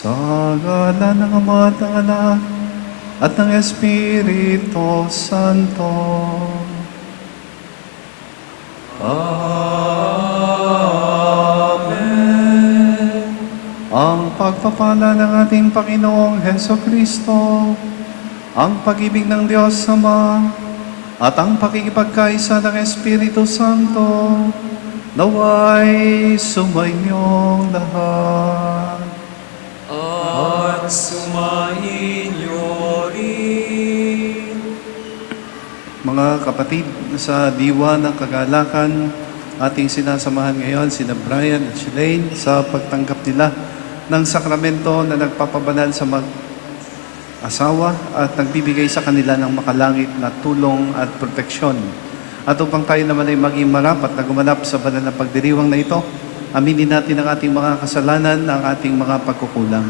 Sa ngalan ng Ama at ng Anak at ng Espiritu Santo. Amen. Ang pagpapala ng ating Panginoong Hesukristo, ang pag-ibig ng Diyos Ama, at ang pakikipagkaisa ng Espiritu Santo, naway sumainyong lahat. At sumainyo rin. Mga kapatid, sa diwa ng kagalakan, ating sinasamahan ngayon sina Brian at Shelaine sa pagtanggap nila ng sakramento na nagpapabanal sa mag-asawa at nagbibigay sa kanila ng makalangit na tulong at proteksyon. At upang tayo naman ay maging marapat na gumanap sa banal na pagdiriwang na ito, aminin natin ang ating mga kasalanan, ang ating mga pagkukulang.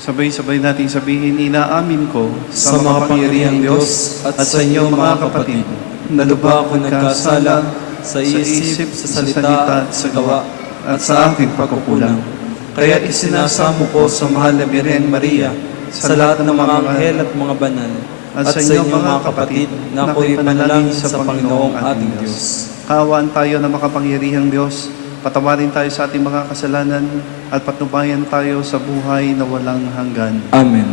Sabay-sabay nating sabihin, inaamin ko Sa makapangyarihang Diyos at sa inyo mga kapatid, na lubha ako nagkasala sa isip, sa salita at sa gawa, at sa aking pagkukulang. Kaya isinasamo ko sa mahal na Birhen Maria, sa lahat ng mga anghel at mga banal, at sa inyo mga kapatid, na ako'y panalangin sa Panginoong ating Diyos. Kaawaan tayo na makapangyarihang Diyos, patawarin tayo sa ating mga kasalanan, at patnubayan tayo sa buhay na walang hanggan. Amen.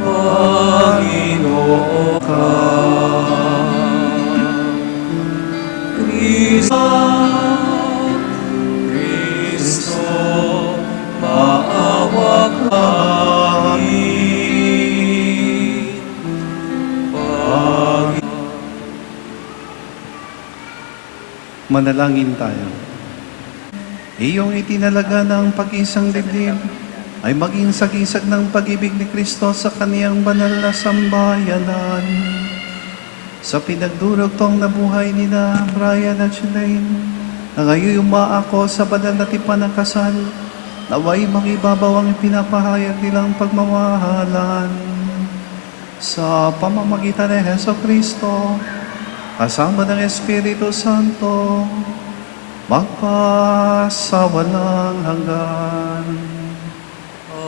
Panginoon ka, Kristo, maawa ka amin. Manalangin tayo. Iyong itinalaga ng pag-isang dibdib ay maging sagisag ng pag-ibig ni Kristo sa kaniyang banal na sambayanan. Sa pinagdurugtong na buhay nila, Brian at Shelaine, na ngayon umaako sa banal na tipan ng kasal, naway mangibabaw ang pinapahayag nilang pagmamahalan. Sa pamamagitan ni Hesukristo, kasama ng Espiritu Santo, magpasawalang hanggan.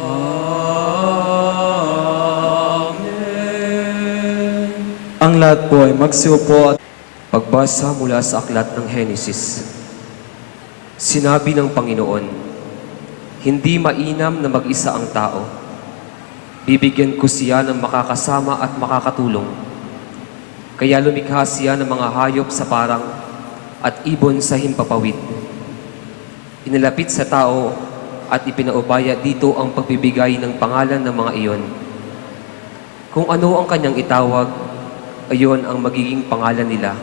Amen. Ang lahat po ay magsiupo at Pagbasa mula sa aklat ng Henesis. Sinabi ng Panginoon, hindi mainam na mag-isa ang tao. Bibigyan ko siya ng makakasama at makakatulong. Kaya lumikha siya ng mga hayop sa parang at ibon sa himpapawid. Inilapit sa tao at ipinaubaya dito ang pagbibigay ng pangalan ng mga iyon. Kung ano ang kanyang itawag, ayon ang magiging pangalan nila.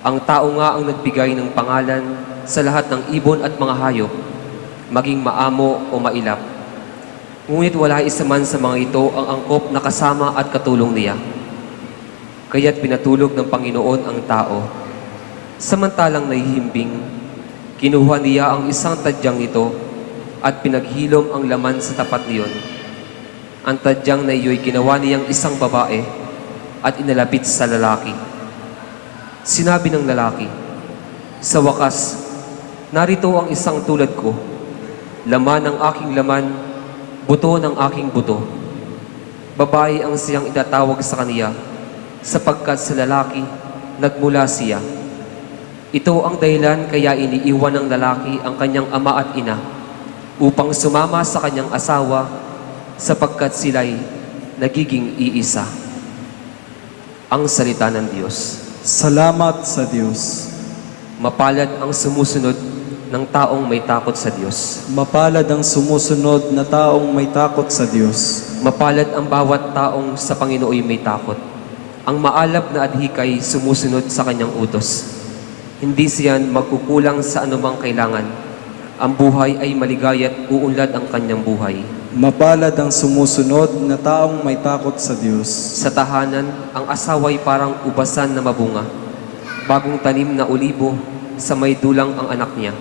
Ang tao nga ang nagbigay ng pangalan sa lahat ng ibon at mga hayop, maging maamo o mailap. Ngunit wala isa man sa mga ito ang angkop na kasama at katulong niya. Kaya't pinatulog ng Panginoon ang tao. Samantalang nahihimbing, kinuha niya ang isang tadyang ito at pinaghilom ang laman sa tapat niyon. Ang tadyang na iyo'y ginawa niyang isang babae at inalapit sa lalaki. Sinabi ng lalaki, sa wakas, narito ang isang tulad ko, laman ng aking laman, buto ng aking buto. Babae ang siyang itatawag sa kaniya, sapagkat sa lalaki, nagmula siya. Ito ang dahilan kaya iniiwan ng lalaki ang kanyang ama at ina, upang sumama sa kanyang asawa, sapagkat sila'y nagiging iisa. Ang salita ng Diyos. salamat sa Diyos. Mapalad ang sumusunod ng taong may takot sa Diyos. Mapalad ang sumusunod na taong may takot sa Diyos. Mapalad ang bawat taong sa Panginooy may takot. Ang maalab na adhikay sumusunod sa kanyang utos. Hindi siyan magkukulang sa anumang kailangan. Ang buhay ay maligaya at uunlad ang kanyang buhay. Mapalad ang sumusunod na taong may takot sa Diyos. Sa tahanan, ang asawa'y parang ubasan na mabunga. Bagong tanim na olibo, sa may dulang ang anak niya.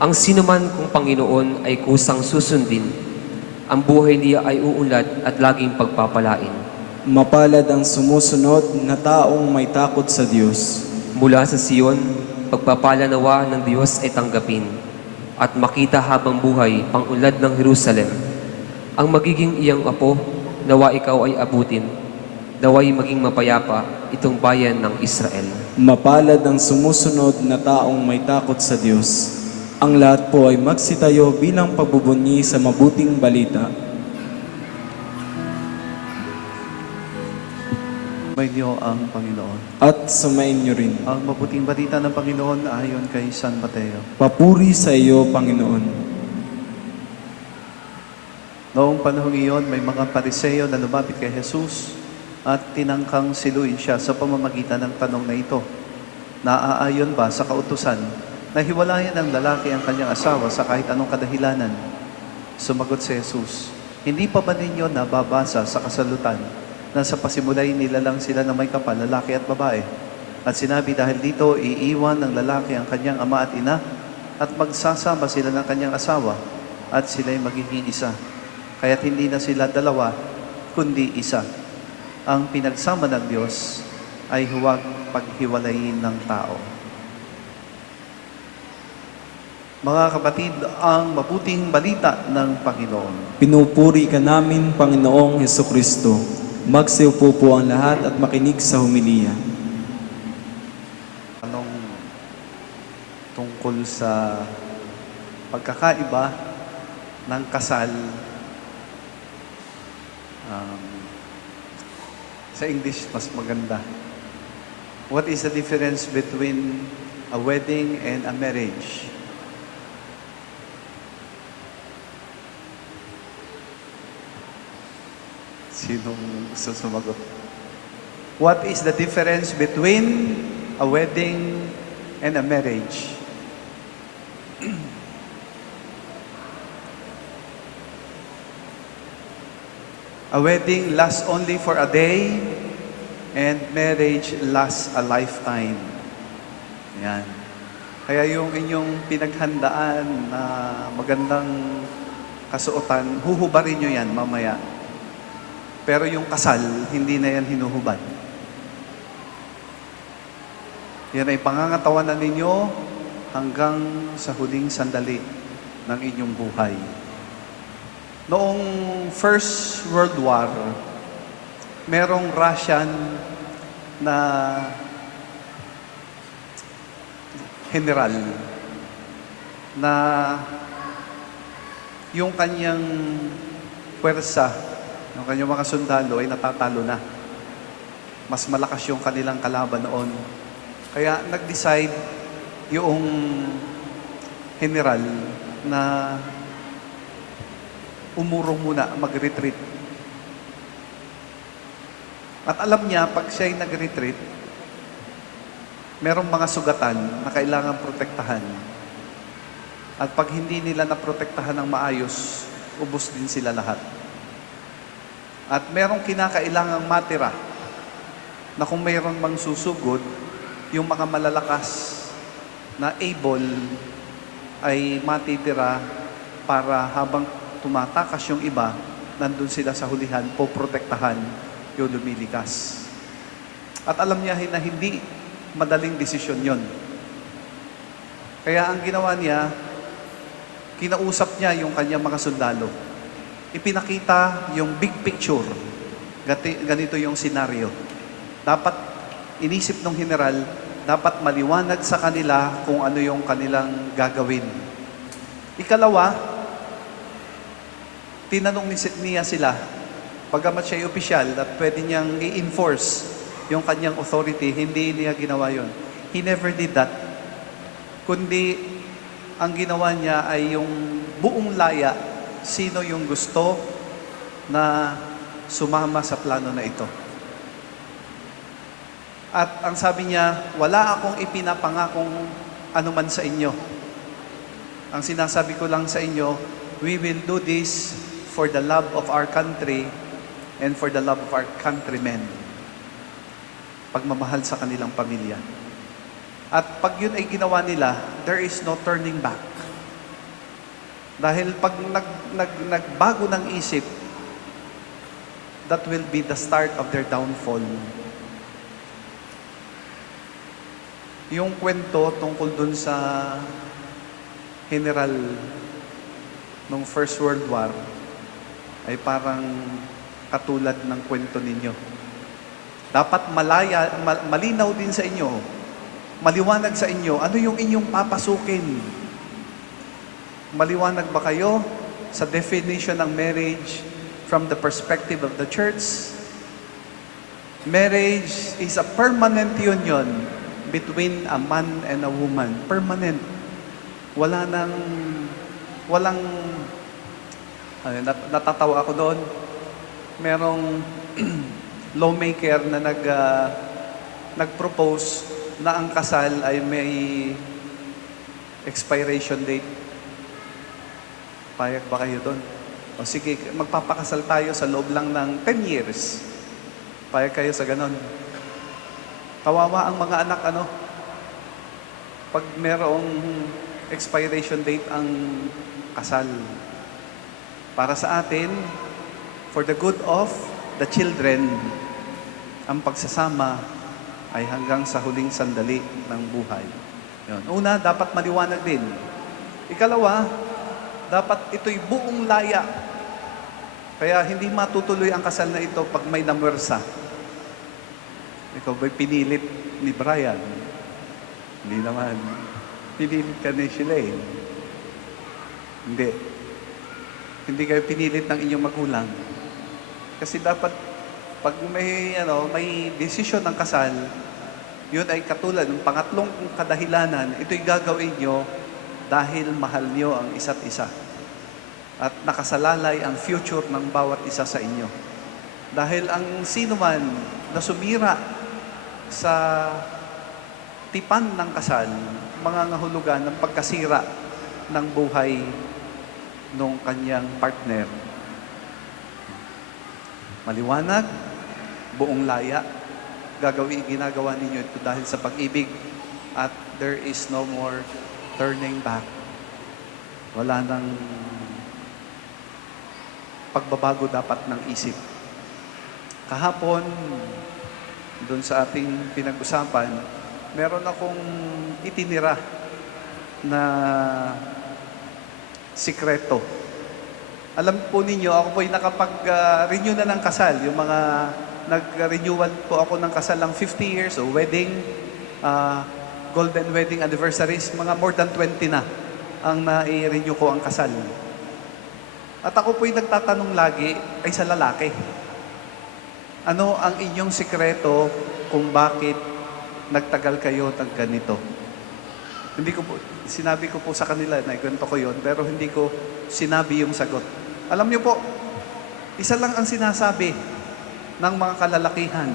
Ang sinuman kung Panginoon ay kusang susundin, ang buhay niya ay uunlad at laging pagpapalain. Mapalad ang sumusunod na taong may takot sa Diyos. Mula sa Siyon, pagpapala nawa ng Diyos ay tanggapin at makita habang buhay pang-unlad ng Jerusalem. Ang magiging iyang apo, nawa ikaw ay abutin, naway maging mapayapa itong bayan ng Israel. Mapalad ang sumusunod na taong may takot sa Diyos. Ang lahat po ay magsitayo bilang pagbubunyi sa mabuting balita. Sumainyo ang Panginoon. At sumain niyo rin. Ang mabuting balita ng Panginoon ayon kay San Mateo. Papuri sa iyo, Panginoon. Noong panahong iyon, may mga pariseo na lumapit kay Jesus at tinangkang siluin siya sa pamamagitan ng tanong na ito. Naaayon ba sa kautusan na hiwalayan ng lalaki ang kanyang asawa sa kahit anong kadahilanan? Sumagot si Jesus, hindi pa ba ninyo nababasa sa kasalutan na sa pasimulay nilalang sila na may kapal, lalaki at babae? At sinabi, dahil dito, iiwan ng lalaki ang kanyang ama at ina at magsasama sila ng kanyang asawa at sila'y magiging isa. Kaya't hindi na sila dalawa, kundi isa. Ang pinagsama ng Diyos ay huwag paghiwalayin ng tao. Mga kapatid, ang mabuting balita ng Panginoon. Pinupuri ka namin, Panginoong Hesukristo. Magsiupo po ang lahat at makinig sa humiliya. Anong tungkol sa pagkakaiba ng kasal, sa English mas maganda. What is the difference between a wedding and a marriage? Sinong gusto sumagot? What is the difference between a wedding and a marriage? A wedding lasts only for a day, and marriage lasts a lifetime. Yan. Kaya yung inyong pinaghandaan na magandang kasuotan, huhubarin nyo yan mamaya. Pero yung kasal, hindi na yan hinuhubad. Yan ay pangangatawanan ninyo hanggang sa huling sandali ng inyong buhay. Noong First World War, merong Russian na general na yung kanyang puwersa, yung kanyang mga sundalo ay natatalo na. Mas malakas yung kanilang kalaban noon. Kaya nag-decide yung general na umurong muna, mag-retreat. At alam niya, pag siya'y nag-retreat, merong mga sugatan na kailangan protektahan. At pag hindi nila naprotektahan ng maayos, ubos din sila lahat. At merong kinakailangang matira na kung mayroon mang susugod, yung mga malalakas na able ay matitira para habang tumatakas yung iba, nandun sila sa hulihan, poprotektahan yung lumilikas. At alam niya na hindi madaling desisyon yon. Kaya ang ginawa niya, kinausap niya yung kanyang mga sundalo. Ipinakita yung big picture. Ganito yung senaryo. Dapat, inisip ng general, dapat maliwanag sa kanila kung ano yung kanilang gagawin. Ikalawa, tinanong niya sila, pagkamat siya ay opisyal at pwede niyang i-enforce yung kanyang authority, hindi niya ginawa yon. He never did that. Kundi, ang ginawa niya ay yung buong laya, sino yung gusto na sumama sa plano na ito. At ang sabi niya, wala akong ipinapangakong anuman sa inyo. Ang sinasabi ko lang sa inyo, we will do this for the love of our country and for the love of our countrymen. Pagmamahal sa kanilang pamilya. At pag yun ay ginawa nila, there is no turning back. Dahil pag nagbago ng isip, that will be the start of their downfall. Yung kwento tungkol dun sa general nung First World War ay parang katulad ng kwento ninyo. Dapat malinaw din sa inyo, maliwanag sa inyo, ano yung inyong papasukin. Maliwanag ba kayo sa definition ng marriage from the perspective of the church? Marriage is a permanent union between a man and a woman. Permanent. Walang, natatawa ako doon. Merong lawmaker na nag-propose na ang kasal ay may expiration date. Payag ba kayo doon? O sige, magpapakasal tayo sa loob lang ng 10 years. Payag kayo sa ganon. Kawawa ang mga anak, pag merong expiration date ang kasal. Para sa atin, for the good of the children, ang pagsasama ay hanggang sa huling sandali ng buhay. Yun. Una, dapat maliwanag din. Ikalawa, dapat ito'y buong laya. Kaya hindi matutuloy ang kasal na ito pag may namwersa. Ikaw ba'y pinilit ni Brian? Hindi naman. Pinilit ka ni Shilane? Hindi. Hindi kayo pinilit ng inyong magulang. Kasi dapat, pag may desisyon ng kasal, yun ay katulad ng pangatlong kadahilanan, ito'y gagawin nyo dahil mahal nyo ang isa't isa. At nakasalalay ang future ng bawat isa sa inyo. Dahil ang sino man na sumira sa tipan ng kasal, mangangahulugan ng pagkasira ng buhay ng kanyang partner. Maliwanag, buong laya, ginagawa ninyo ito dahil sa pag-ibig at there is no more turning back. Wala nang pagbabago dapat ng isip. Kahapon, doon sa ating pinag-usapan, meron akong itinira na sikreto. Alam po ninyo, ako po'y nakapag-renew na ng kasal. Yung mga nag-renewal po ako ng kasal ng 50 years o wedding, golden wedding anniversaries, mga more than 20 na ang na-renew ko ang kasal. At ako po'y nagtatanong lagi ay sa lalaki. Ano ang inyong sikreto kung bakit nagtagal kayo ng ganito? Sinabi ko po sa kanila na ikwento ko yon, pero hindi ko sinabi yung sagot. Alam niyo po, isa lang ang sinasabi ng mga kalalakihan,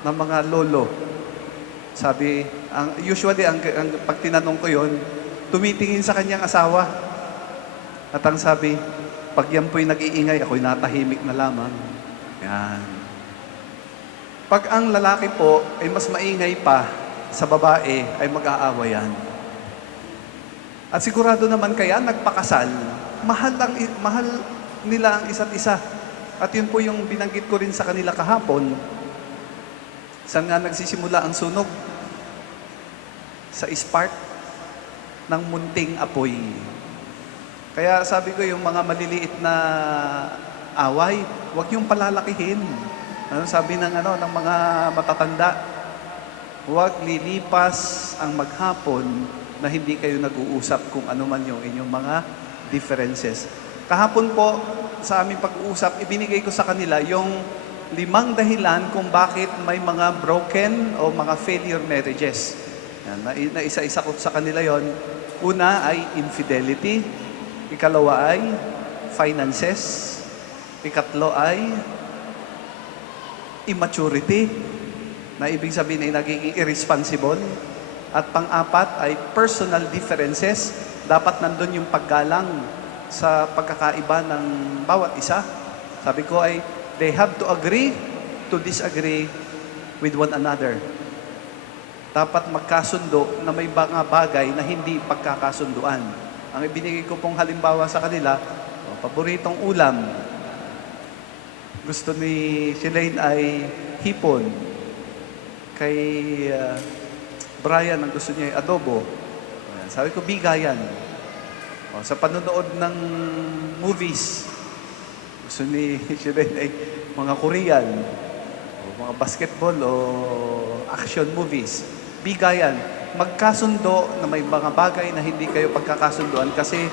ng mga lolo. Sabi, usually, pag tinanong ko yon, tumitingin sa kanyang asawa. At ang sabi, pag yan po'y nag-iingay, ako'y natahimik na lamang. Yan. Pag ang lalaki po ay mas maingay pa sa babae, ay mag-aawayan. At sigurado naman kaya, nagpakasal, mahal nila ang isa't isa. At yun po yung binanggit ko rin sa kanila kahapon. Saan nga nagsisimula ang sunog? Sa spark ng munting apoy. Kaya sabi ko, yung mga maliliit na away, huwag yung palalakihin. Ano sabi ng mga matatanda? Huwag lilipas ang maghapon na hindi kayo nag-uusap kung ano man yung inyong mga differences. Kahapon po, sa aming pag-uusap, ibinigay ko sa kanila yung 5 dahilan kung bakit may mga broken o mga failure marriages. Yan, isa-isa ko sa kanila yon. Una ay infidelity. Ikalawa ay finances. Ikatlo ay immaturity, na ibig sabihin ay nagiging irresponsible. At pang-apat ay personal differences. Dapat nandun yung paggalang sa pagkakaiba ng bawat isa. Sabi ko ay, they have to agree to disagree with one another. Dapat magkasundo na may mga bagay na hindi pagkakasunduan. Ang ibinigay ko pong halimbawa sa kanila, paboritong ulam, gusto ni Shelaine ay hipon. Kay Brian, ang gusto niya ay adobo. Ayan, sabi ko, bigayan. O, sa panonood ng movies, gusto ni Shelaine ay mga Korean, o mga basketball o action movies. Bigayan. Magkasundo na may mga bagay na hindi kayo pagkakasunduan kasi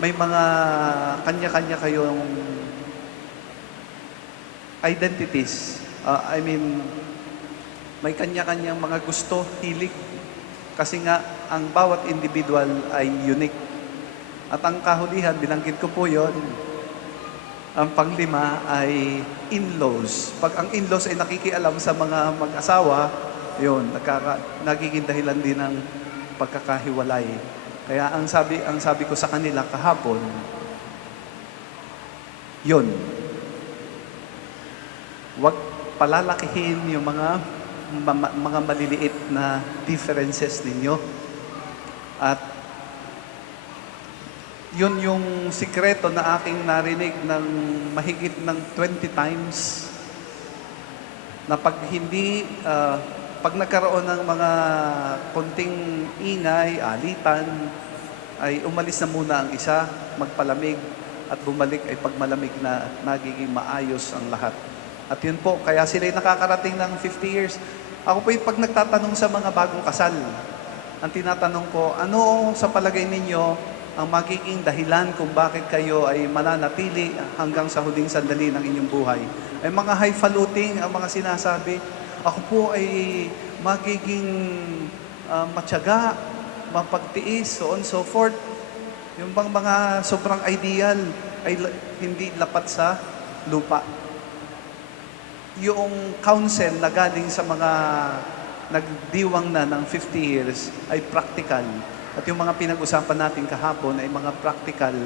may mga kanya-kanya kayong identities. May kanya-kanyang mga gusto, hilig. Kasi nga, ang bawat individual ay unique. At ang kahulihan, binanggit ko po yon. Ang panglima ay in-laws. Pag ang in-laws ay nakikialam sa mga mag-asawa, yun, nagiging dahilan din ng pagkakahiwalay. Kaya ang sabi ko sa kanila kahapon, yun, wag palalakihin yung mga maliliit na differences ninyo. At yun yung sikreto na aking narinig ng mahigit ng 20 times na pag nagkaroon ng mga konting ingay, alitan, ay umalis na muna ang isa, magpalamig, at bumalik ay pagmalamig na nagiging maayos ang lahat. At yun po, kaya sila'y nakakarating ng 50 years. Ako po yung pag nagtatanong sa mga bagong kasal, ang tinatanong ko, ano sa palagay ninyo ang magiging dahilan kung bakit kayo ay mananatili hanggang sa huling sandali ng inyong buhay? Ay mga highfalutin ang mga sinasabi. Ako po ay magiging matyaga, mapagtiis, so on so forth. Yung bang mga sobrang ideal ay hindi lapat sa lupa. Yung counsel na galing sa mga nagdiwang na ng 50 years ay practical. At yung mga pinag-usapan natin kahapon ay mga practical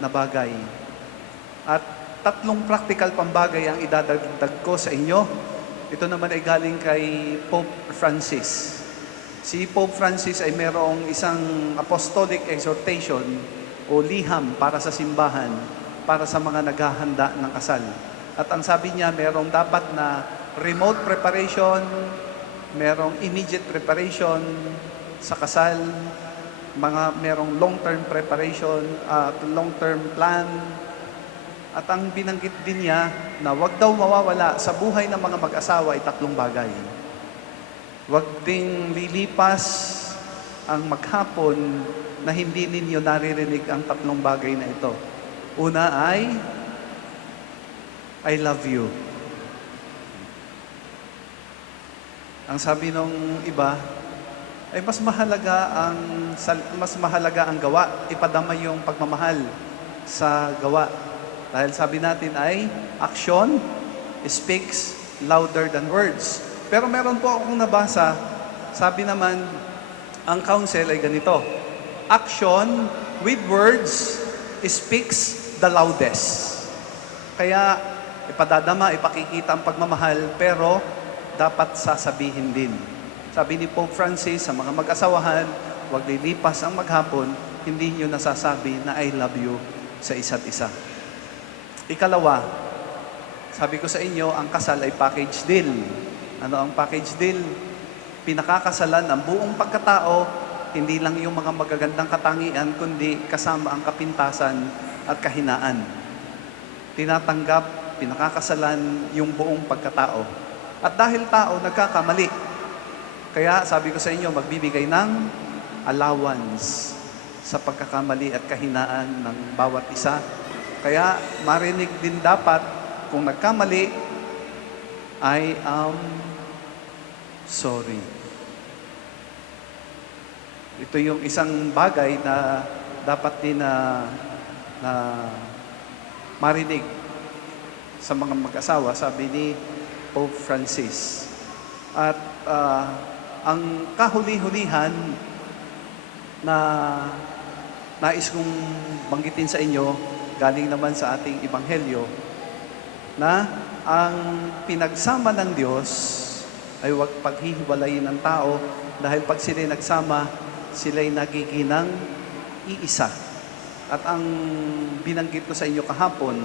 na bagay. At 3 practical pambagay ang idadagdag ko sa inyo. Ito naman ay galing kay Pope Francis. Si Pope Francis ay mayroong isang apostolic exhortation o liham para sa simbahan, para sa mga naghahanda ng kasal. At ang sabi niya, merong dapat na remote preparation, merong immediate preparation sa kasal, merong long-term preparation, long-term plan. At ang binanggit din niya na wag daw mawawala sa buhay ng mga mag-asawa ay 3 bagay. Wag ding lilipas ang maghapon na hindi ninyo naririnig ang 3 bagay na ito. Una ay, I love you. Ang sabi nung iba, ay mas mahalaga ang gawa, ipadama yung pagmamahal sa gawa. Dahil sabi natin ay, action speaks louder than words. Pero meron po akong nabasa, sabi naman, ang counsel ay ganito, action with words speaks the loudest. Kaya, ipadadama, ipakikita ang pagmamahal, pero dapat sasabihin din. Sabi ni Pope Francis sa mga mag-asawahan, huwag lilipas ang maghapon, hindi nyo nasasabi na I love you sa isa't isa. Ikalawa, sabi ko sa inyo, ang kasal ay package deal. Ano ang package deal? Pinakakasalan ang buong pagkatao, hindi lang yung mga magagandang katangian, kundi kasama ang kapintasan at kahinaan. Tinatanggap, pinakakasalan yung buong pagkatao. At dahil tao, nagkakamali. Kaya sabi ko sa inyo, magbibigay ng allowance sa pagkakamali at kahinaan ng bawat isa. Kaya marinig din dapat kung nagkamali, I am sorry. Ito yung isang bagay na dapat din na marinig sa mga mag-asawa, sabi ni Pope Francis. At ang kahuli-hulihan na nais kong banggitin sa inyo, galing naman sa ating Ebanghelyo, na ang pinagsama ng Diyos ay huwag paghihiwalayin ng tao dahil pag sila'y nagsama, sila'y nagiginang iisa. At ang binanggit ko sa inyo kahapon,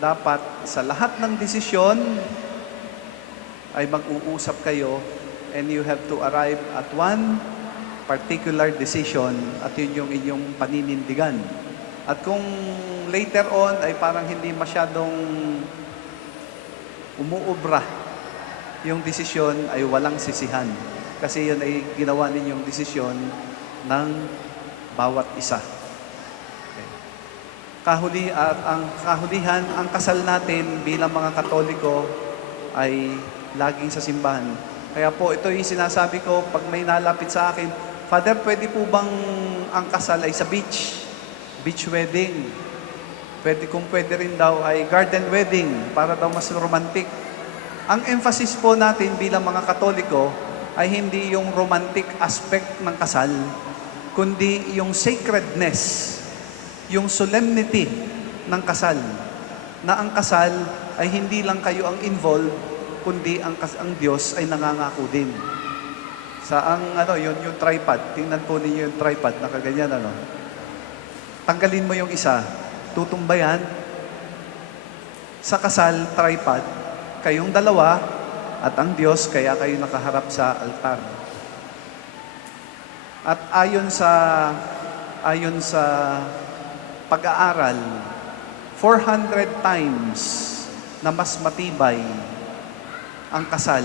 dapat sa lahat ng desisyon ay mag-uusap kayo and you have to arrive at one particular decision at yun yung inyong paninindigan. At kung later on ay parang hindi masyadong umuubra yung desisyon, ay walang sisihan. Kasi yun ay ginawa ninyong desisyon ng bawat isa. Ang kahulihan, ang kasal natin bilang mga Katoliko ay laging sa simbahan. Kaya po, ito yung sinasabi ko pag may nalapit sa akin, Father, pwede po bang ang kasal ay sa beach? Beach wedding. Kung pwede rin daw ay garden wedding para daw mas romantic. Ang emphasis po natin bilang mga Katoliko ay hindi yung romantic aspect ng kasal, kundi yung sacredness, yung solemnity ng kasal. Na ang kasal ay hindi lang kayo ang involved, kundi ang Diyos ay nangangako din. Yung tripod. Tingnan po ninyo yung tripod, nakaganyan, Tanggalin mo yung isa, tutumbayan. Sa kasal, tripod, kayong dalawa at ang Diyos, kaya kayo nakaharap sa altar. At ayon sa pag-aaral, 400 times na mas matibay ang kasal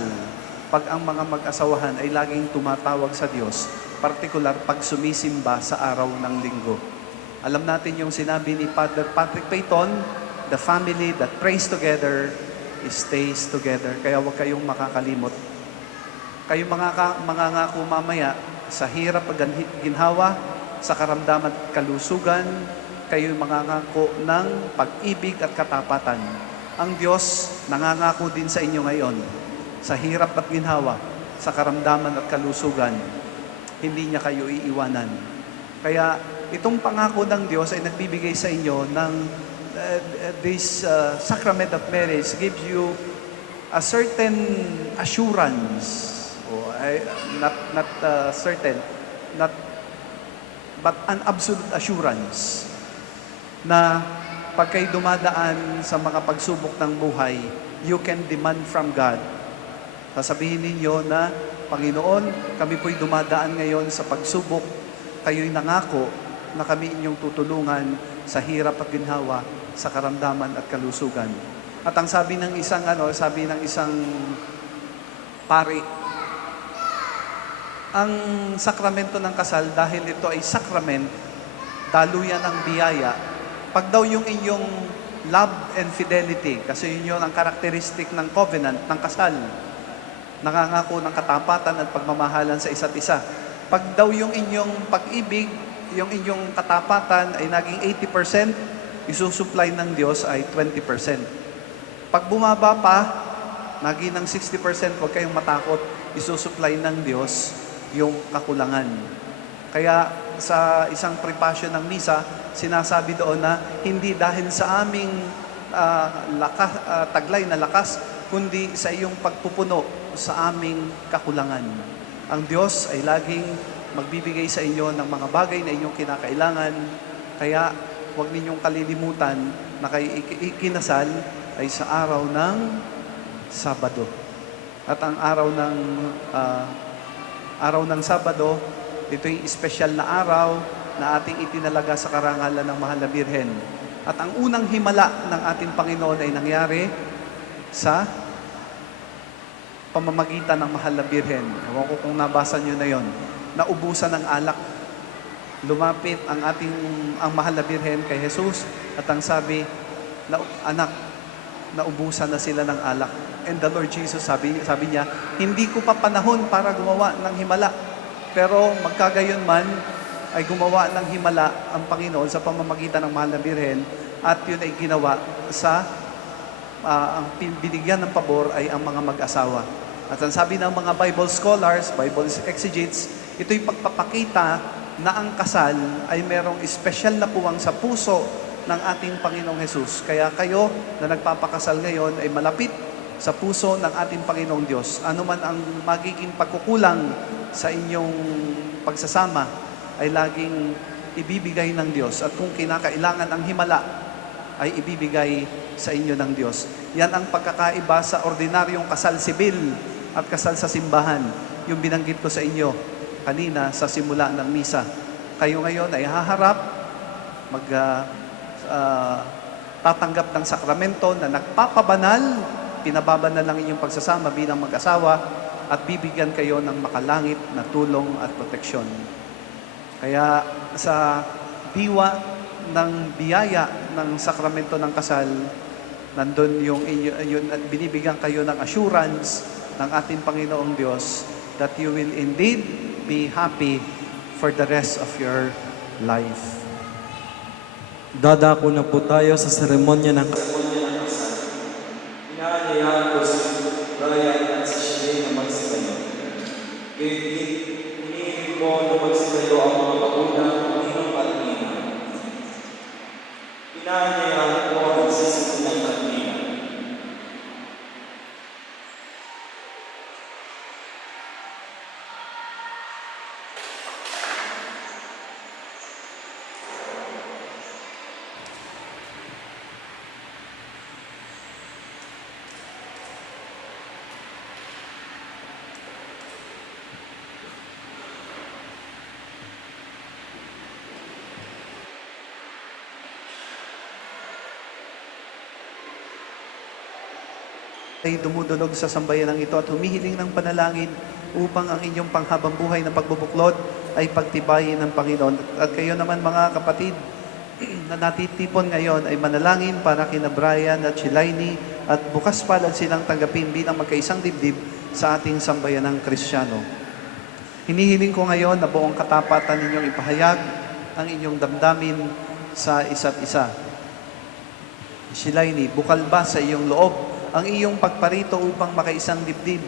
pag ang mga mag-asawahan ay laging tumatawag sa Diyos, partikular pag sumisimba sa araw ng linggo. Alam natin yung sinabi ni Father Patrick Peyton, the family that prays together stays together. Kaya huwag kayong makakalimot. Kayo mangangako mamaya sa hirap at ginhawa, sa karamdaman at kalusugan, kayo mangangako ng pag-ibig at katapatan. Ang Diyos nangangako din sa inyo ngayon, sa hirap at ginhawa, sa karamdaman at kalusugan, hindi niya kayo iiwanan. Kaya itong pangako ng Diyos ay nagbibigay sa inyo ng this sacrament of marriage gives you a certain assurance, but an absolute assurance na pag kayo dumadaan sa mga pagsubok ng buhay, you can demand from God. Sasabihin ninyo na, Panginoon, kami po'y dumadaan ngayon sa pagsubok, kayo'y nangako na kami inyong tutulungan sa hirap at ginhawa, sa karamdaman at kalusugan. At ang sabi ng isang pari, ang sakramento ng kasal, dahil ito ay sakrament, daluyan ng biyaya, pag daw yung inyong love and fidelity, kasi yun ang karakteristik ng covenant, ng kasal, nangangako ng katapatan at pagmamahalan sa isa't isa. Pag daw yung inyong pag-ibig, yung inyong katapatan ay naging 80%, isusupply ng Diyos ay 20%. Pag bumaba pa, naging ng 60%, huwag kayong matakot, isusupply ng Diyos yung kakulangan. Kaya sa isang prepasyon ng misa, sinasabi doon na hindi dahil sa aming taglay na lakas, kundi sa iyong pagpupuno sa aming kakulangan. Ang Diyos ay laging magbibigay sa inyo ng mga bagay na inyong kinakailangan. Kaya huwag ninyong kalilimutan na kayo ikinasal ay sa araw ng Sabado. At ang araw ng Sabado, ito yung espesyal na araw na ating itinalaga sa karangalan ng Mahal na Birhen. At ang unang himala ng ating Panginoon ay nangyari sa pamamagitan ng Mahal na Birhen. Ewan ko kung nabasa nyo na yon. Naubusan ng alak. Lumapit ang Mahal na Birhen kay Jesus at ang sabi, anak, naubusan na sila ng alak. And the Lord Jesus, sabi niya, hindi ko pa panahon para gumawa ng himala. Pero magkagayon man, ay gumawa ng himala ang Panginoon sa pamamagitan ng Mahal na Birhen at yun ay ginawa ang binigyan ng pabor ay ang mga mag-asawa. At ang sabi ng mga Bible scholars, Bible exegetes, ito'y pagpapakita na ang kasal ay merong espesyal na puwang sa puso ng ating Panginoong Hesus. Kaya kayo na nagpapakasal ngayon ay malapit sa puso ng ating Panginoong Diyos. Ano man ang magiging pagkukulang sa inyong pagsasama ay laging ibibigay ng Diyos. At kung kinakailangan ang himala, ay ibibigay sa inyo ng Diyos. Yan ang pagkakaiba sa ordinaryong kasal sibil at kasal sa simbahan. Yung binanggit ko sa inyo kanina sa simula ng misa. Kayo ngayon ay haharap, tatanggap ng sakramento na nagpapabanal, pinababanal lang inyong pagsasama bilang mag-asawa at bibigyan kayo ng makalangit na tulong at proteksyon. Kaya sa diwa ng biyaya ng sakramento ng kasal, nandun yun, at binibigyan kayo ng assurance ng ating Panginoong Diyos that you will indeed be happy for the rest of your life. Dadako na po tayo sa seremonya ng inaanyayahan ko si Brian at si Sheree na magsisayo. Hinihiling mo na magsisayo ang mga pagunang ninong at nina. Inaanyayahan ko ang magsisimulang at nina. Ay dumudulog sa sambayanang ito at humihiling ng panalangin upang ang inyong panghabang buhay na pagbubuklod ay pagtibayin ng Panginoon. At kayo naman mga kapatid na natitipon ngayon ay manalangin para kina Brian at Shilaini at bukas palad silang tanggapin bilang magkaisang dibdib sa ating sambayanang Kristiyano. Hinihiling ko ngayon na buong katapatan ninyong ipahayag ang inyong damdamin sa isa't isa. Shilaini, bukal ba sa iyong loob ang iyong pagparito upang makaisang dibdib?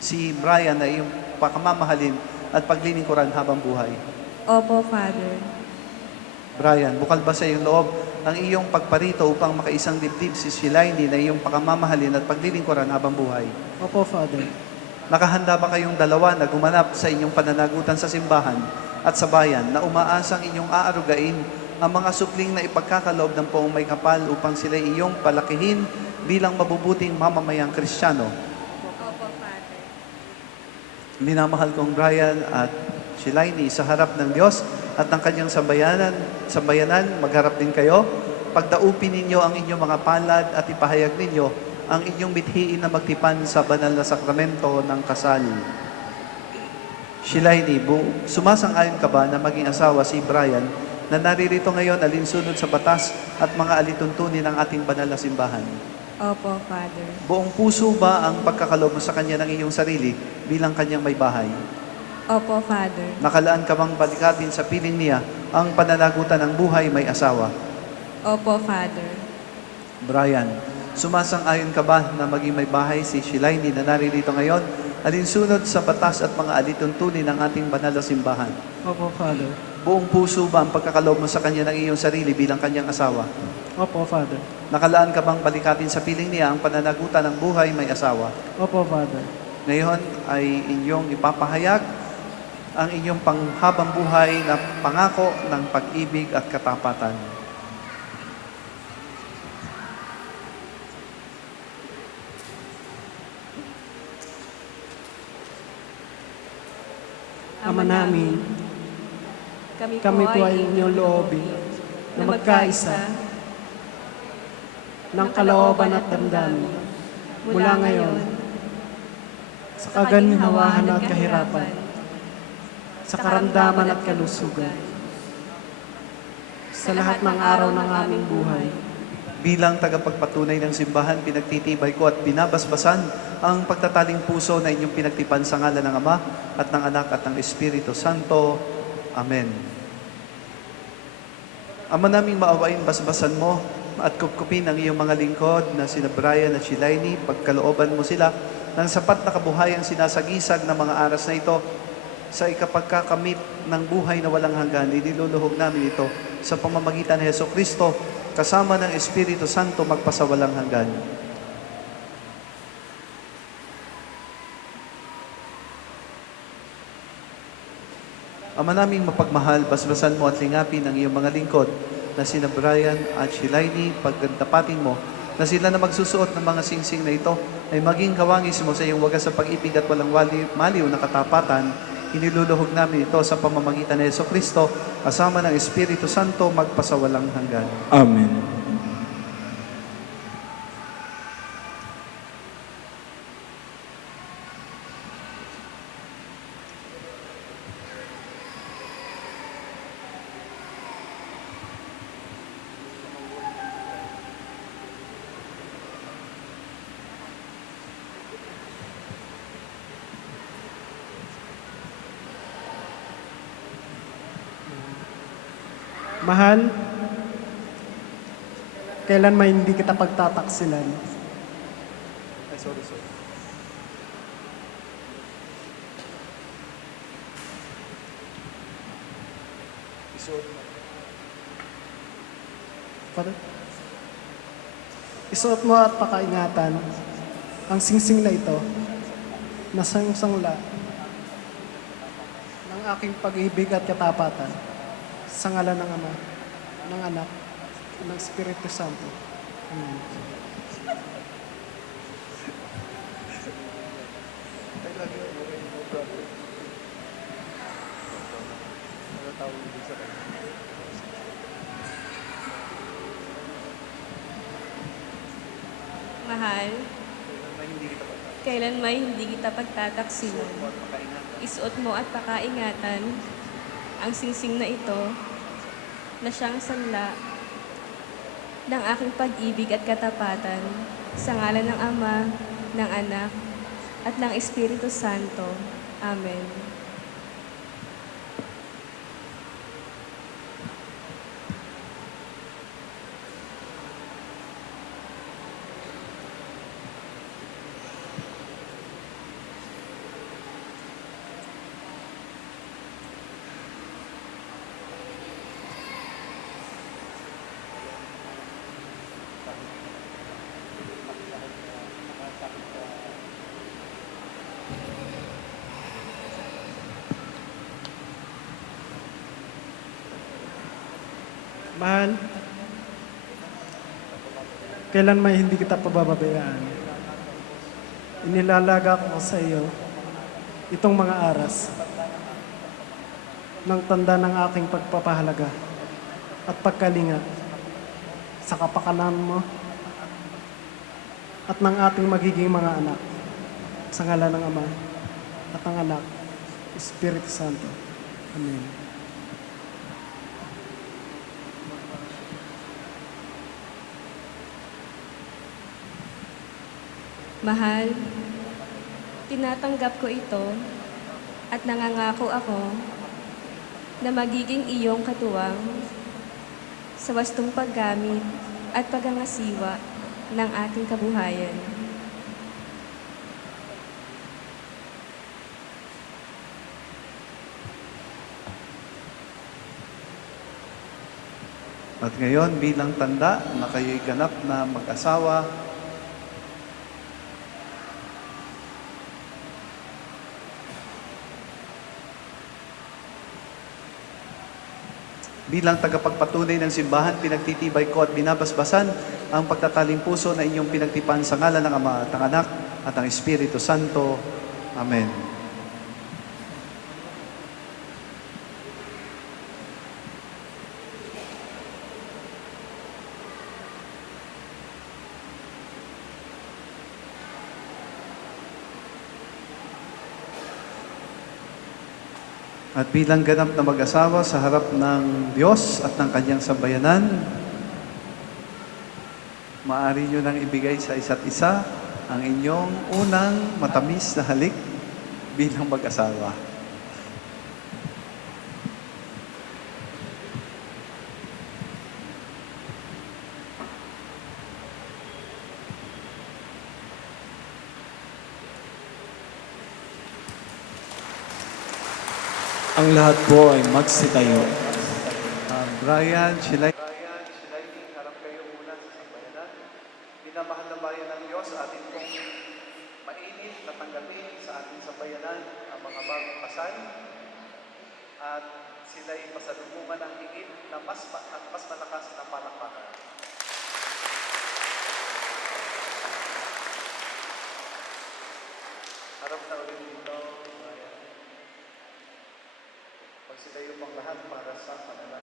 Si Brian na iyong pakamamahalin at paglilingkuran habang buhay. Opo, Father. Brian, bukal ba sa iyong loob ang iyong pagparito upang makaisang dibdib? Si Shilaini na iyong pakamamahalin at paglilingkuran habang buhay. Opo, Father. Nakahanda ba kayong dalawa na gumanap sa inyong pananagutan sa simbahan at sa bayan na umaasang inyong aarugain ang mga supling na ipagkakaloob ng poong may kapal upang sila iyong palakihin bilang mabubuting mamamayang Kristiyano? Opo, Father. Minamahal kong Brian at Shilaini, sa harap ng Diyos at ng kanyang sambayanan, magharap din kayo. Pagdaupin ninyo ang inyong mga palad at ipahayag ninyo ang inyong mithiin na magtipan sa banal na sakramento ng kasal. Shilaini, sumasang-ayon ka ba na maging asawa si Brian na naririto ngayon alinsunod sa batas at mga alituntunin ng ating banal na simbahan? Opo, Father. Buong puso ba ang pagkakaloob mo sa kanya ng iyong sarili bilang kanyang may bahay? Opo, Father. Nakalaan ka bang balikatin sa piling niya ang pananagutan ng buhay may asawa? Opo, Father. Brian, sumasang-ayon ka ba na maging may bahay si Shilaini na naririto ngayon alinsunod sa batas at mga alituntunin ng ating banal na simbahan? Opo, Father. Buong puso ba ang pagkakaloob mo sa kanya ng iyong sarili bilang kanyang asawa? Opo, Father. Nakalaan ka bang balikatin sa piling niya ang pananagutan ng buhay may asawa? Opo, Father. Ngayon ay inyong ipapahayag ang inyong panghabang buhay na pangako ng pag-ibig at katapatan. Ama namin, kami po ay inyong loobin na magkaisa ng kalooban at damdamin mula ngayon sa kaganhawahan at kahirapan, sa karamdaman at kalusugan, sa lahat ng araw ng aming buhay. Bilang tagapagpatunay ng simbahan, pinagtitibay ko at binabasbasan ang pagtataling puso na inyong pinagtipan sa ngalan ng Ama at ng Anak at ng Espiritu Santo. Amen. Ama naming maawain, basbasan mo at kupkupin ang iyong mga lingkod na sina Brian at Shilaini, pagkalooban mo sila ng sapat na kabuhayang sinasagisag ng mga aras na ito sa ikapagkakamit ng buhay na walang hanggan. Niluluhog namin ito sa pamamagitan ni Heso Kristo kasama ng Espiritu Santo magpasawalang hanggan. Ama naming mapagmahal, basbasan mo at lingapin ang iyong mga lingkod na sina Brian at Shilaini, pagdapatin mo na sila na magsusuot ng mga singsing na ito ay maging kawangis mo sa iyong wagas sa pag-ibig at walang maliw na katapatan. Iniluluhog namin ito sa pamamagitan ni Jesucristo kasama ng Espiritu Santo magpasawalang hanggan. Amen. Mahal, kailan may hindi kita pagtataksilan. Ay, sorry. Father, isuot mo at pakaingatan ang singsing na ito na sangla ng aking pag-ibig at katapatan sa ngalan ng Ama, ng Anak, at ng Espiritu Santo. Amen. Mahal, kailan may hindi kita pagtataksilan. Isuot mo at pakaingatan ang singsing na ito na siyang sanla ng aking pag-ibig at katapatan sa ngalan ng Ama, ng Anak, at ng Espiritu Santo. Amen. Mahal, kailan may hindi kita pababayaan. Inilalaga ko sa iyo itong mga aras ng tanda ng aking pagpapahalaga at pagkalinga sa kapakanan mo at ng ating magiging mga anak sa ngalan ng Ama at ng Anak, Espiritu Santo. Amen. Mahal, tinatanggap ko ito at nangangako ako na magiging iyong katuwang sa wastong paggamit at pagangasiwa ng ating kabuhayan. At ngayon, bilang tanda na kayo'y ganap na mag-asawa, bilang tagapagpatunay ng simbahan, pinagtitibay ko at binabasbasan ang pagtataling puso na inyong pinagtipan sa ngalan ng Ama at ng Anak at ng Espiritu Santo. Amen. At bilang ganap na mag-asawa sa harap ng Diyos at ng kanyang sambayanan, maaari nyo nang ibigay sa isa't isa ang inyong unang matamis na halik bilang mag-asawa. Ang lahat po ay magsitayo. Brian, Shilaini, harap kayo muna sa sambayanan. Minamahal na bayan ng Diyos, atin pong mainit na tanggapin sa ating sambayanan ang mga bagong kasal. At sila'y pasalubungan ng higit na mas malakas malakas na palakpakan. Harap na ulit dito, Brian. Pagsilayo pang lahat para sa panalangin.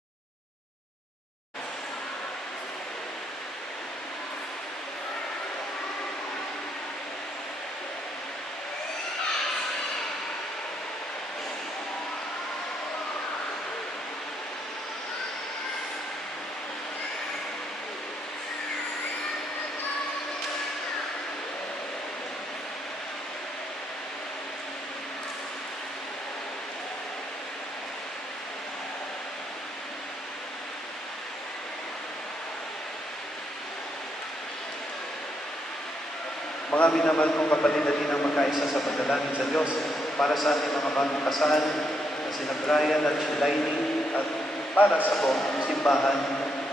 Mga minamahal kong kapatid at inang magkaisa sa pagdalangin sa Diyos para sa ating mga bagong kasal na sina Brian at Shelaini at para sa buong simbahan,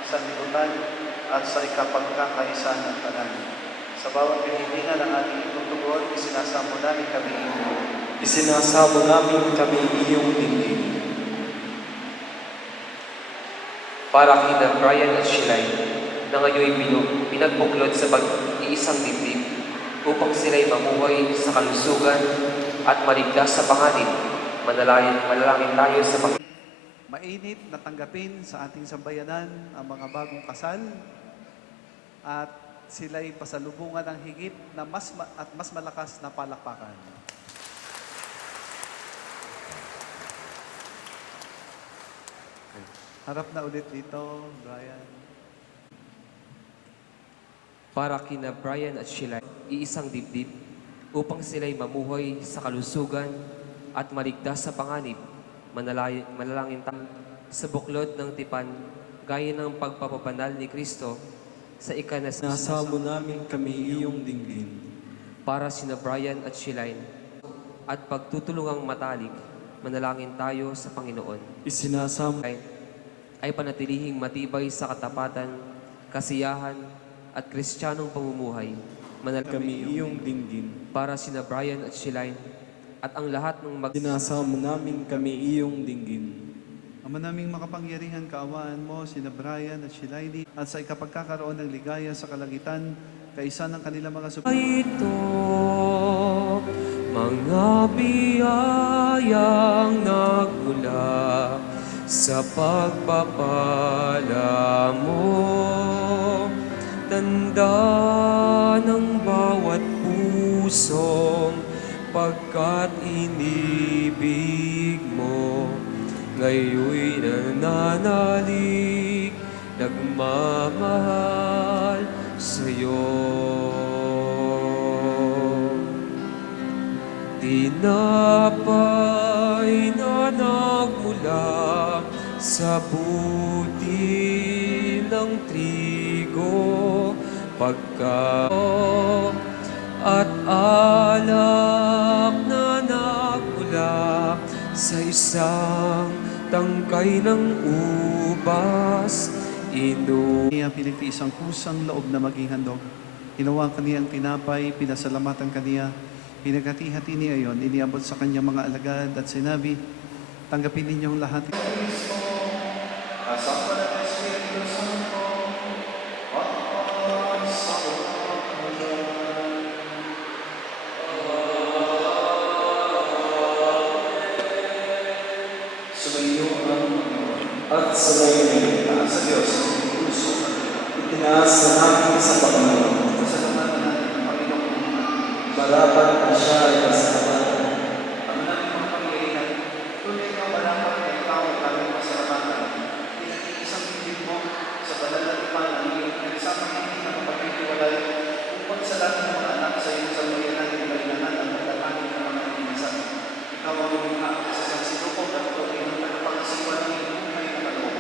sanlibutan at sa ikapagkakaisa ng tanan. Sa bawat pinihinga ng ating itutugon, isinasamo namin kami iyong Isinasamo namin kami iyong dinggin. Para kina Brian at Shelaini na ngayon pinagbuklod sa pag-iisang dibdib upang sila'y mamuhay sa kalusugan at maligtas sa panganib. Manalangin tayo sa Panginoon. mainit na tanggapin sa ating sambayanan ang mga bagong kasal at sila'y pasalubungan ng higit na mas malakas na palakpakan. Harap na ulit dito, Brian. Para kina Brian at Shelaini, iisang dibdib upang sila'y mamuhay sa kalusugan at maligtas sa panganib. Manalangin tayo sa buklod ng tipan gaya ng pagpapabanal ni Kristo sa Isinasamo namin kami iyong dinggin. para sina Brian at Shelaini at pagtutulungang matalik. Manalangin tayo sa Panginoon. Isinasamo Ay panatilihing matibay sa katapatan, kasiyahan at kristyanong pamumuhay. kami iyong dinggin. Para sina Brian at Shelaini at ang lahat ng Isinasamo namin kami iyong dinggin. Ama naming makapangyarihan, kaawaan mo sina Brian at Shelaini at sa ikapagkakaroon ng ligaya sa kalangitan, kaisa ng kanilang mga ito, mga biyayang nagmula sa pagpapala mo, tanda ng bawat pusong pagkat inibig mo, ngayoy nananalig, nagmamahal sa'yo. Tinapay na nagmula sa buti ng trigo, pagka at alak na nagmula sa isang tangkay ng ubas, Niya pinagtiis ang kusang loob na maging handog. Hinawa kaniyang tinapay, pinasalamatan kaniya, pinaghati-hati niya yon, iniabot sa kanyang mga alagad at sinabi, tanggapin ninyong lahat. At sa layo sa Diyos, itinaas na namin sa Panginoon. Pasalamatan natin ang Panginoon. Marapat na siya ay pasalamatan. Ang namin mga pangyarihan, tunay na malapat na ikaw ang aming pasalamatan. Pinag-iisang bibig mo sa banal na tipan ang iyong pinagsama-hingin na kapag-iwalay upang sa lahat ng mga anak sa iyong sambayanan ng bayanahan ang paglalangin ng mga inisan. Ikaw ang lumikha sa sansilukog at tunay ng tagapagsiwa ng iyong buhay na kaloob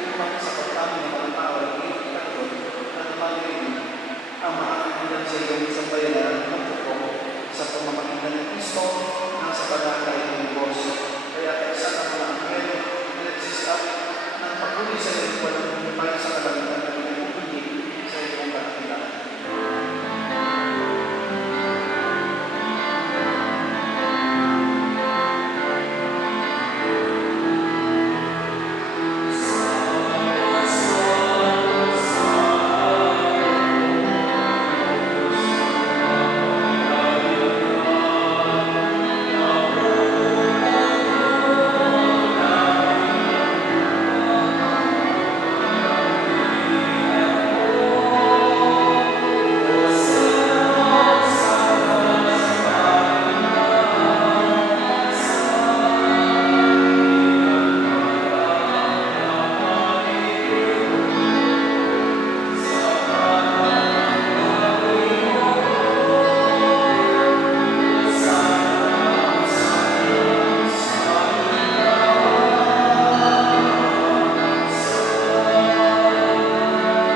upang sa pagkami ng mga tao ay iyong itatod na naman ang maaakilan sa iyong sambayanan ng pagkakong sa pamamagitan ng Kristo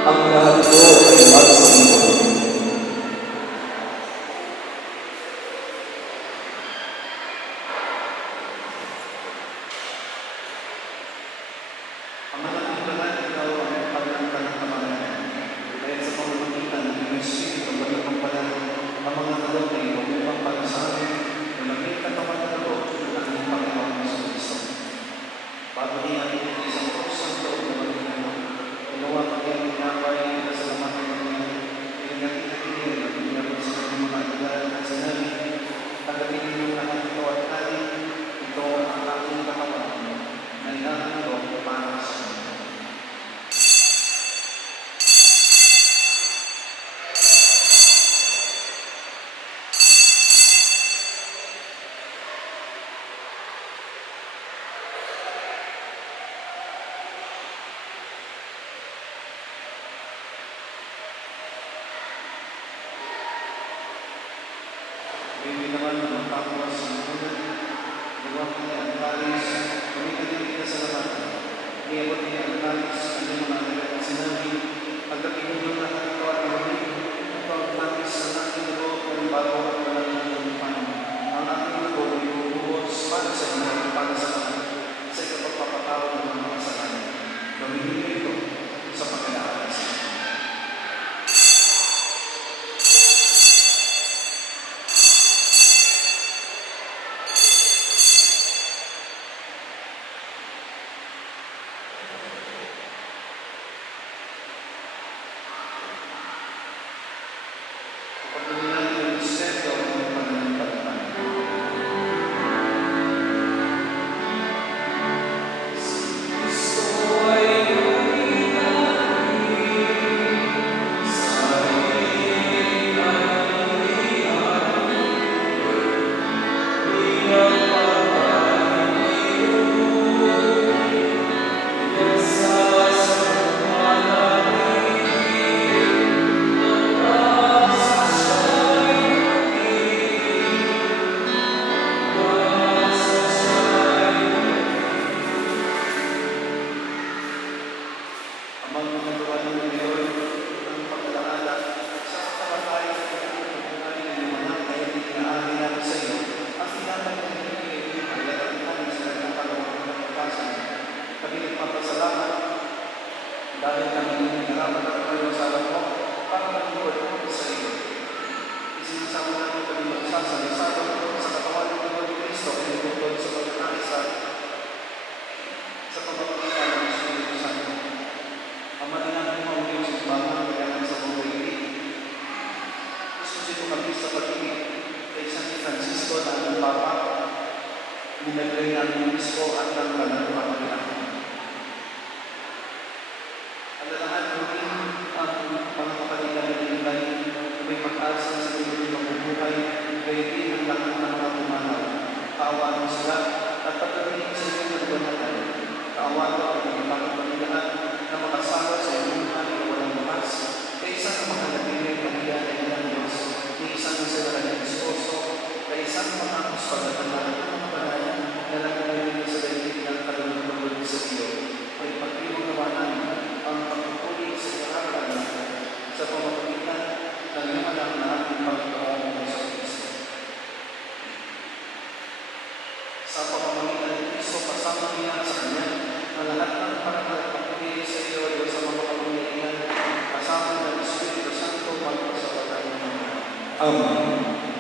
ang lahat ko ay magsimulo.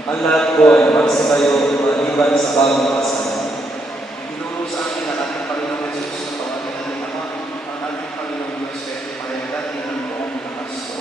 Ang lahat ko ay magsigayo maliban sa bagong kasal. Tinuro sa akin ang ating Panginoong Jesus na tawagan ng Ama, ang ating Panginoong Diyos ay parehati ng buong lakas ko.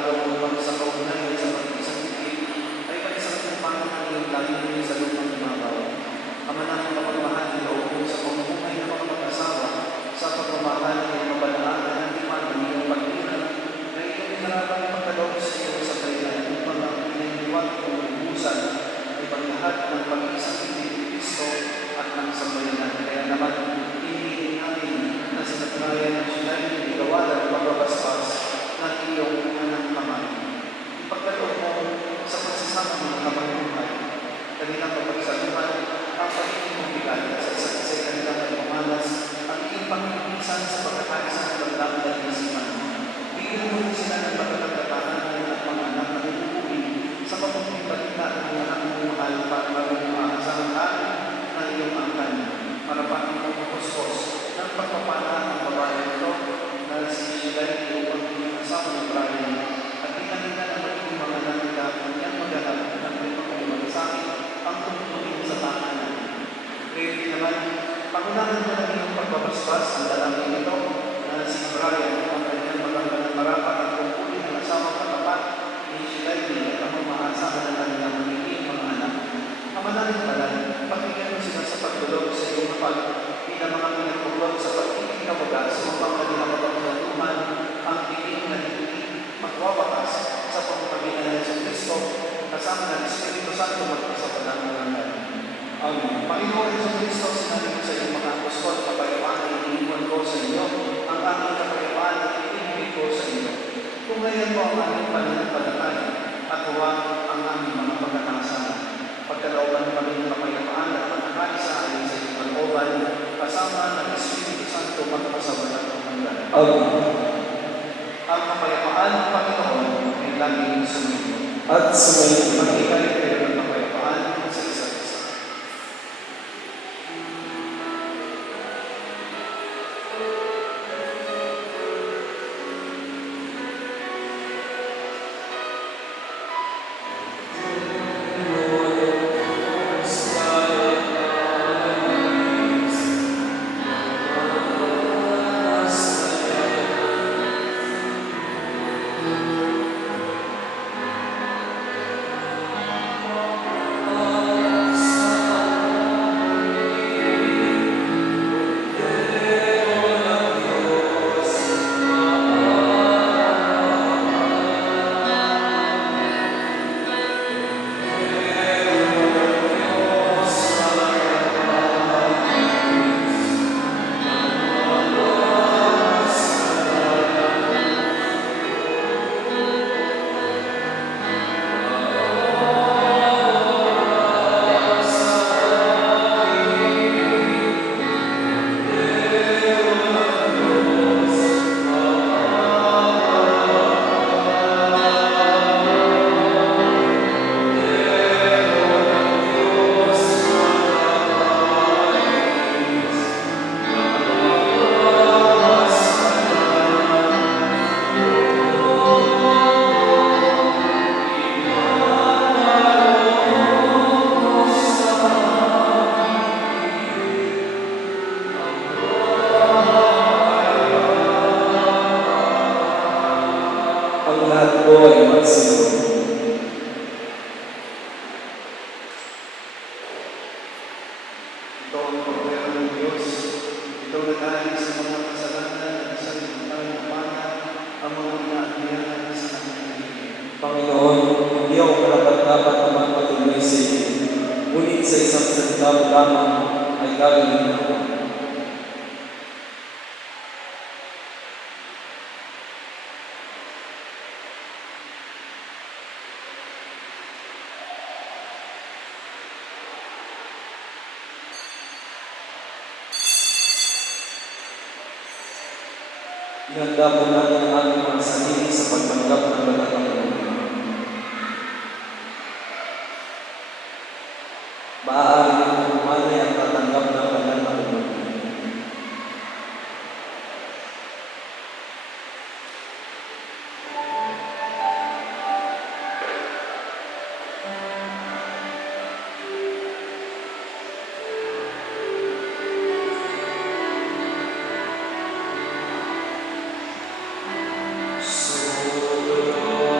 tawag upang sa kaunayan sa pag-isang bibig ay pag-isang tumpang ng iyong layunin sa lupang imabaw. Ama namin kapagmahal ng loob sa pamumuhay ng mga mag-asawa sa pagmamahal ng mabalaan ng iman ng iyong pag-iran na iyong inarapang pagkaloob sa iyo sa kailan upang ang pinahiliwag ng ubusan ay paglahat ng pag-isang bibig ni Kristo at ng sambayanan. Kaya naman, hinihiling namin na sinatrayan ng sila yung igawalan ng pagbabasbas ng iyong anak kamay. Ipagkaloob mo sa pagsasama ng mga kapatid, kanilang pagpagsaluhan, ang pagiging mabigat sa isa't isa'y kanilang pagmamalas, ang iyong panginipisan sa pagkakaisa ng damdamin at isipan. Bigyan mo rin sila ng pagkakatahanan at mga anak na uuwi sa pamumuhay balita ng mga anak mong mahal para maging maasang namin ng iyong angkan para panginoong kuskos ng pagpapala ng babae nito na si Shilay upang iyong asawa ng Brian at pinanina na magiging mga anak nila kanyang maghanap ng may pagkalimalasakit ang tumutuloy sa tahanan. Ngayon din naman, pangunahan mo ng iyong pagbabasbas ang lalaki nito na si Brian ang kanyang magandang marapat at kumpuli ng asawang katapat ni Shilay at ang mamaasahan ng kanilang magiging mga anak. Ama namin palad, pakinggan mo sila sa pagdulog sa iyong kapag bilang mga pinagpuglog sa pag-ibig kawagas upang kanilang kapagduluman ang tingin na hindi magwawakas sa pamamagitan ng Yesu Kristo kasama ng Espiritu Santo magpasapalang mga Amen. Panginoon Yesu Kristo, sinabi mo sa iyong mga apostol, kapayapaan ay iniwan ko sa inyo, ang aming kapayapaan ay inibig ko sa inyo. Kung ngayon po ang aming pananampalataya at huwag ang aming mga pagkakasama. Pagkalooban kami ng kapayapaan at pagkakaisa ay sa iyong kalooban, kasama ng Espiritu Santo magpasawalang hanggan. Amen. Ang kapayapaan ng Panginoon ay laging sumayo. At sumayin Magigay kayo ng kapayapaan sa isa't isa. ang lahat po ay magsinuno. Ito ang pagkaya ng Diyos. Ito na dahil sa mga kasalanan at sa limitang umana ang mga inaanyayahan sa kanyang Panginoon, hindi ako karapat-dapat na magpatuloy sa iyo. Ngunit sa isang salita mo lamang ay gagawin ako. Ihanda po natin ang aming mga sarili sa pagtanggap ng banal na Panginoon. Maaari nitong umanay ang tatanggap ng banal na Panginoon. So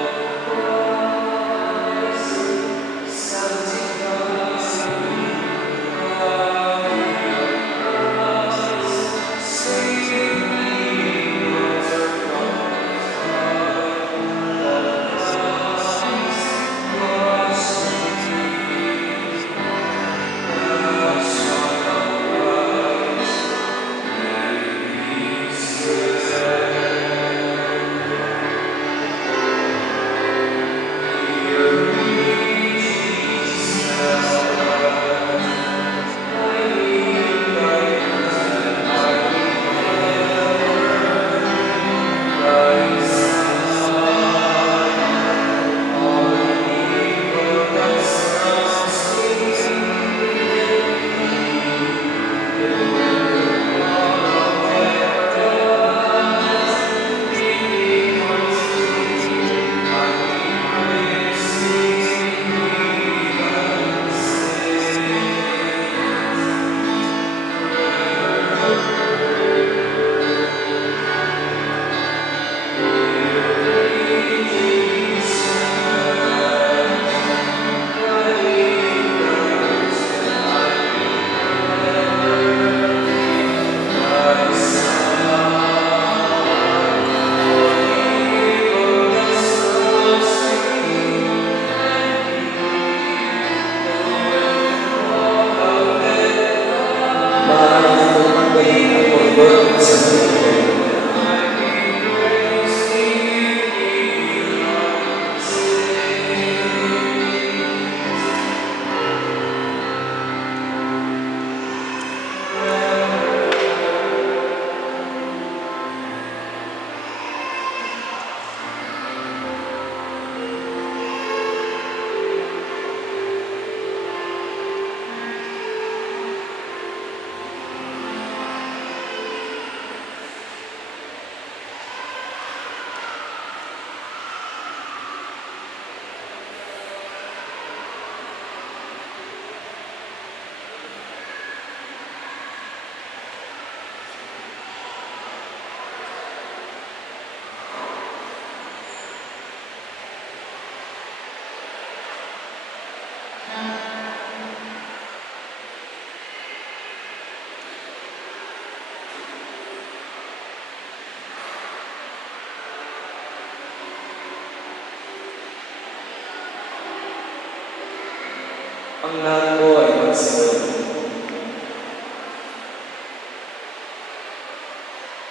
Ang lahat po ay magsimula.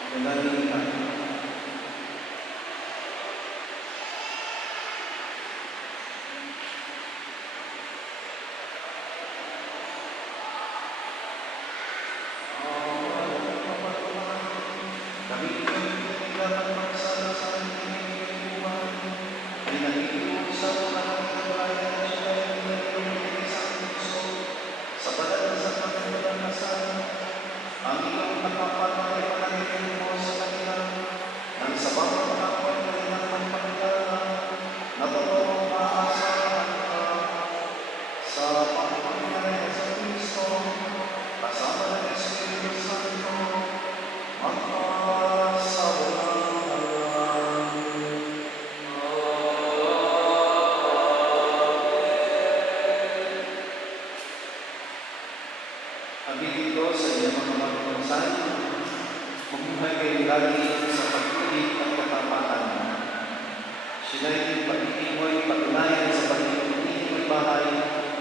Manalangin ka. Aminin ko sa iyong mga magpunsan, mamuhay kayo lagi sa pag-ibig at katapatan. Sila'y pag-ibig mo'y patunayan sa pag-ibig mo'y bahay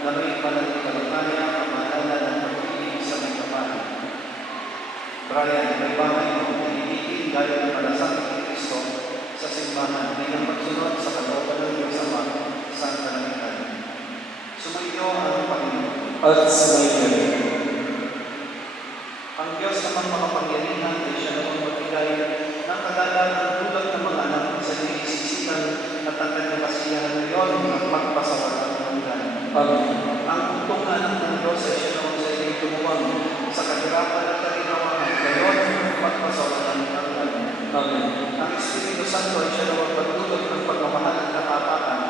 na may panagkakalakaya ang maalala ng pag-ibig sa may kapatid. Brian, may bahay mo pinibigin gaya ng malasakit ni Kristo sa simbahan bilang pagsunod sa kalooban ng Diyos Ama sa kalangitan. Sumainyo ang Panginoon. At sumayin. Ang Diyos naman makapangyarihan ay siya naman magbigay ng kagalaran tulad ng mga anak sa inisisipan at ang kanyang kasiyahan ngayon at magpasawalan ng hanggan. Amen. Ang utungan ng Diyos ay siya naman sa inyong tumuwang sa kahirapan at kalinawan ngayon magpasawalan ng hanggan. Amen. Ang Espiritu Santo ay siya naman pagtulog ng pagmamahal at katapatan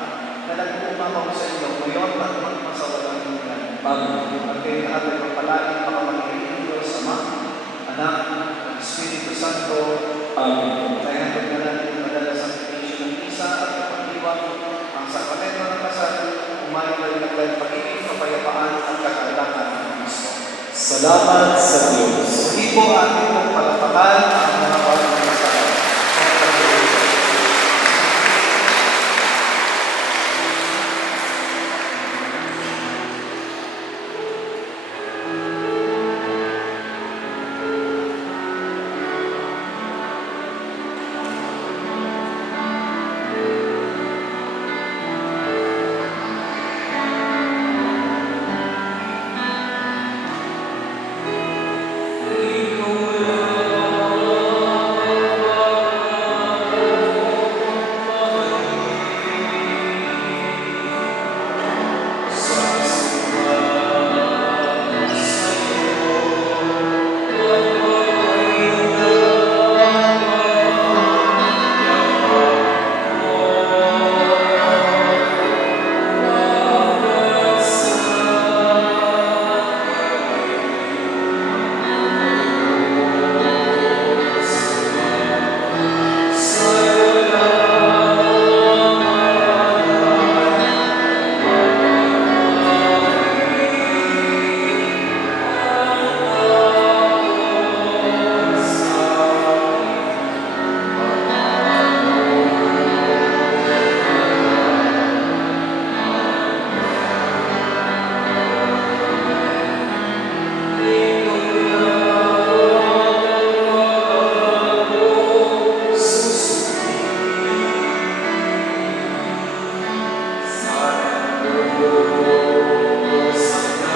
na nag-uumamaw sa inyo ngayon at magpasawalan ng hanggan. Amen. At kayo lahat ay papalain makapangyarihan Ama, Anak, at Espiritu Santo. Amen. Kaya hanggang na natin ang madalas ang pinisyo ng isa at kapag-iwan ang sakramento ng kasal, umayon na rin pag-ibig, kapayapaan at kagalakan ng Kristo. Salamat sa Diyos. Hindi po ating pagpalatakan ang